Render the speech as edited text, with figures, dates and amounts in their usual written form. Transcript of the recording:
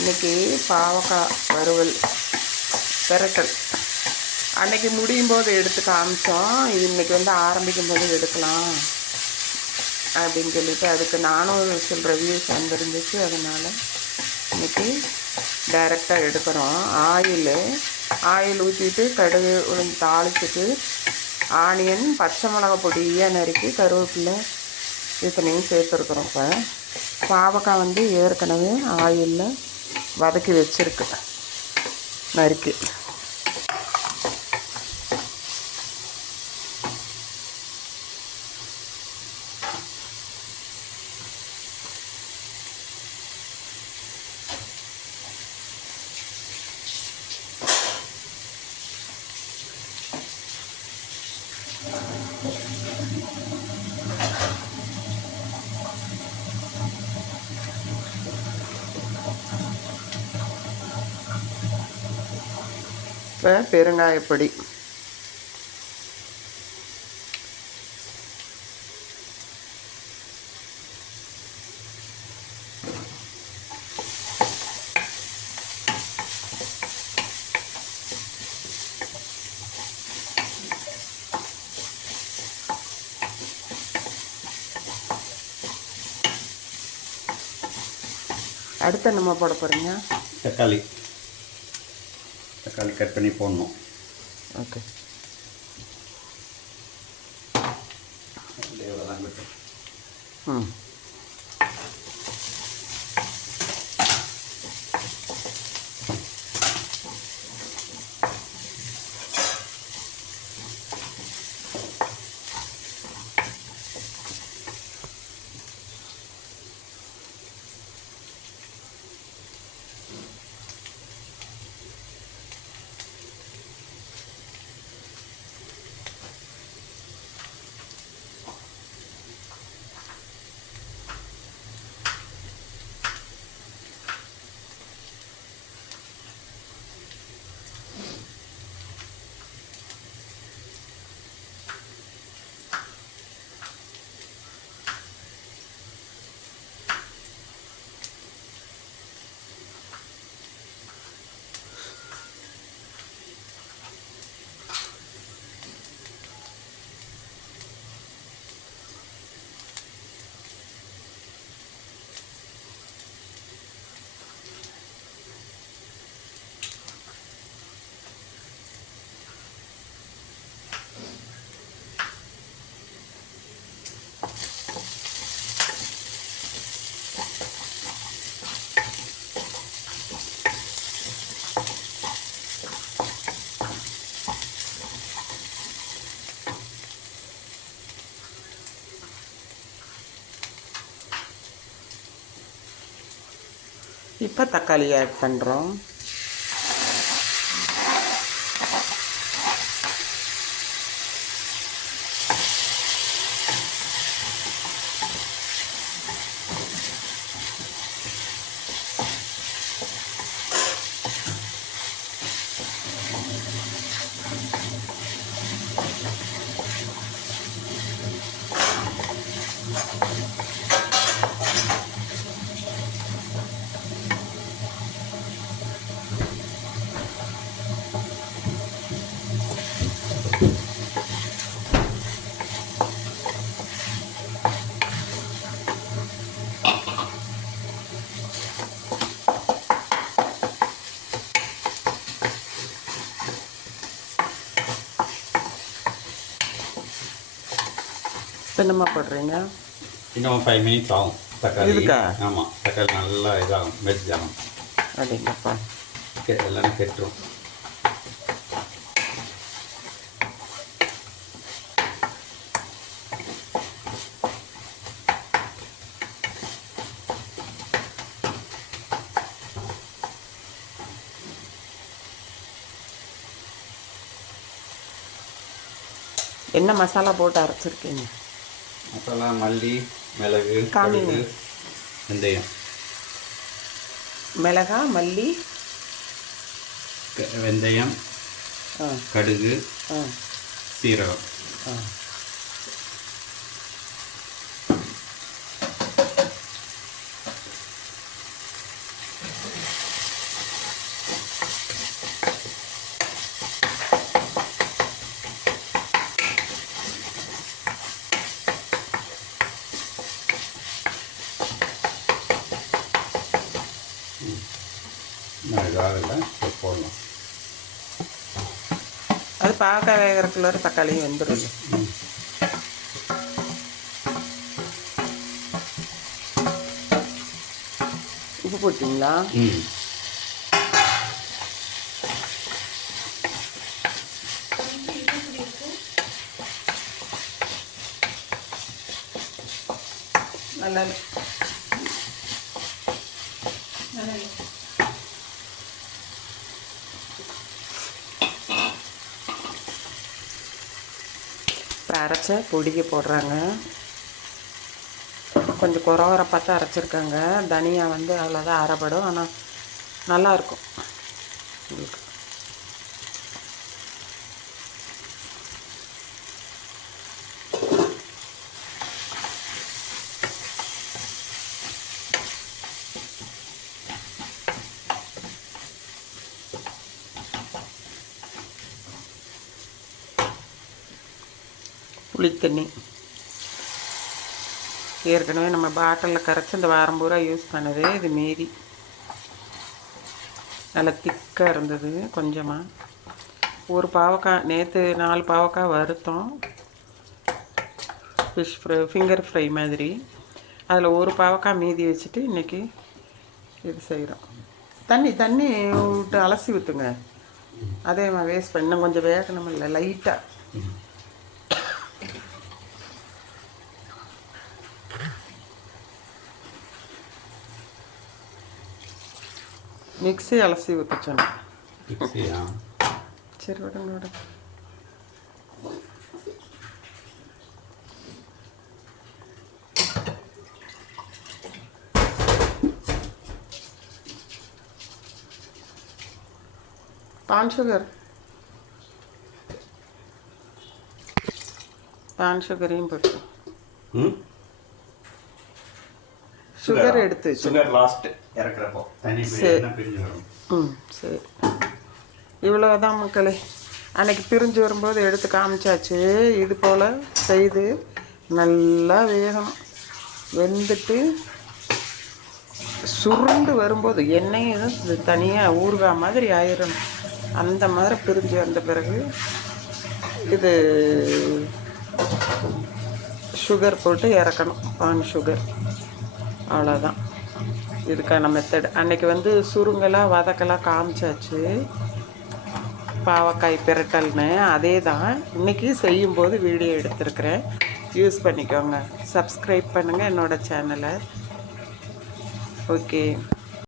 இன்றைக்கி பாவக்காய் வறுவல் பெரட்டல் அன்றைக்கி முடியும் போது எடுத்து காமிச்சோம். இது இன்றைக்கி வந்து ஆரம்பிக்கும் போது எடுக்கலாம் அப்படின்னு சொல்லிட்டு அதுக்கு நானும் சில ரிவ்யூஸ் வந்துருந்துச்சு. அதனால் இன்றைக்கி டைரெக்டாக எடுக்கிறோம். ஆயில் ஊற்றிட்டு கடுகு உளுந்து தாளிச்சிட்டு ஆனியன் பச்சை மிளகா பொடியாக நறுக்கி கருவேப்பிலை இத்தனையும் சேர்த்துருக்குறோம். இப்போ பாவக்காய் வந்து ஏற்கனவே ஆயிலில் வதக்கி வச்சுருக்கு நறுக்கி. இப்போ பெருங்காயப்பொடி அடுத்து நம்ம போட போகிறீங்க தக்காளி கட் பண்ணி போடணும். ஓகே, ம். இப்போ தக்காளி ஆட் பண்ணுறோம். என்னம்மா போடுறீங்க? இன்னும் 5 மினிட்ஸ் ஆகும் தக்காளி. இதுக்கா? ஆமாம், தக்காளி நல்லா இதாகும், வெஜ் ஆகும். அப்படிங்கப்பா. எல்லாமே கெட்டுரும். என்ன மசாலா போட்டு அரைச்சிருக்கீங்க? மசாலா மல்லி, மிளகு, காமிங்க. கடுகு, வெந்தயம். மிளகா, மல்லி, வெந்தயம், கடுகு, சீரகம். நான் இதாகலை போடலாம். அது பாவக்காய் வேகிறதுக்குள்ள தக்காளியும் வெந்துடும். உப்பு போட்டிங்களா? நல்லா இப்போ அரைச்ச பொடியை போடுறாங்க. கொஞ்சம் குறவரை பார்த்து அரைச்சிருக்காங்க. தனியா வந்து அவ்வளோதான் அரைப்படும், ஆனால் நல்லாயிருக்கும் உங்களுக்கு. புளித்தண்ணி ஏற்கனவே நம்ம பாட்டிலில் கரைச்சி இந்த வாரம் பூரா யூஸ் பண்ணது. இது மீதி நல்லா திக்காக இருந்தது. கொஞ்சமாக ஒரு பாவக்காய், நேற்று 4 பாவக்காய் வறுத்தோம், ஃபிஷ் ஃப்ரை, ஃபிங்கர் ஃப்ரை மாதிரி. அதில் ஒரு பாவக்காய் மீதி வச்சுட்டு இன்றைக்கி இது செய்கிறோம். தண்ணி விட்டு அலசி ஊற்றுங்க. அதே மாதிரி வேஸ்ட் பண்ண இன்னும் கொஞ்சம் வேகணும் இல்லை, லைட்டாக. மிக்ஸி அலசி ஊற்ற சொன்னேன். சரி விடுங்க விடுங்க. பான் சுகரையும் போட்டு சுகர் எடுத்து சுகர் லாஸ்ட் இறக்குறப்போ தண்ணி பிரிஞ்சு வரும். சரி, இவ்வளோதான் மக்களே. அன்னைக்கு பிரிஞ்சு வரும்போது எடுத்து காமிச்சாச்சு. இது போல் செய்து நல்லா வேகணும். வெந்துட்டு சுருண்டு வரும்போது எண்ணெயும் இது தனியாக ஊறுகாய் மாதிரி ஆயிடணும். அந்த மாதிரி பிரிஞ்சு வந்த பிறகு இது சுகர் போட்டு இறக்கணும். பான் சுகர். அவ்வளோதான் இதுக்கான மெத்தட். அன்றைக்கி வந்து சுருங்கெல்லாம் வதக்கெல்லாம் காமிச்சாச்சு, பாவக்காய் பிரட்டல்னு. அதே தான் இன்றைக்கி செய்யும்போது வீடியோ எடுத்துருக்கிறேன். யூஸ் பண்ணிக்கோங்க. சப்ஸ்கிரைப் பண்ணுங்கள் என்னோடய சேனலை. ஓகே.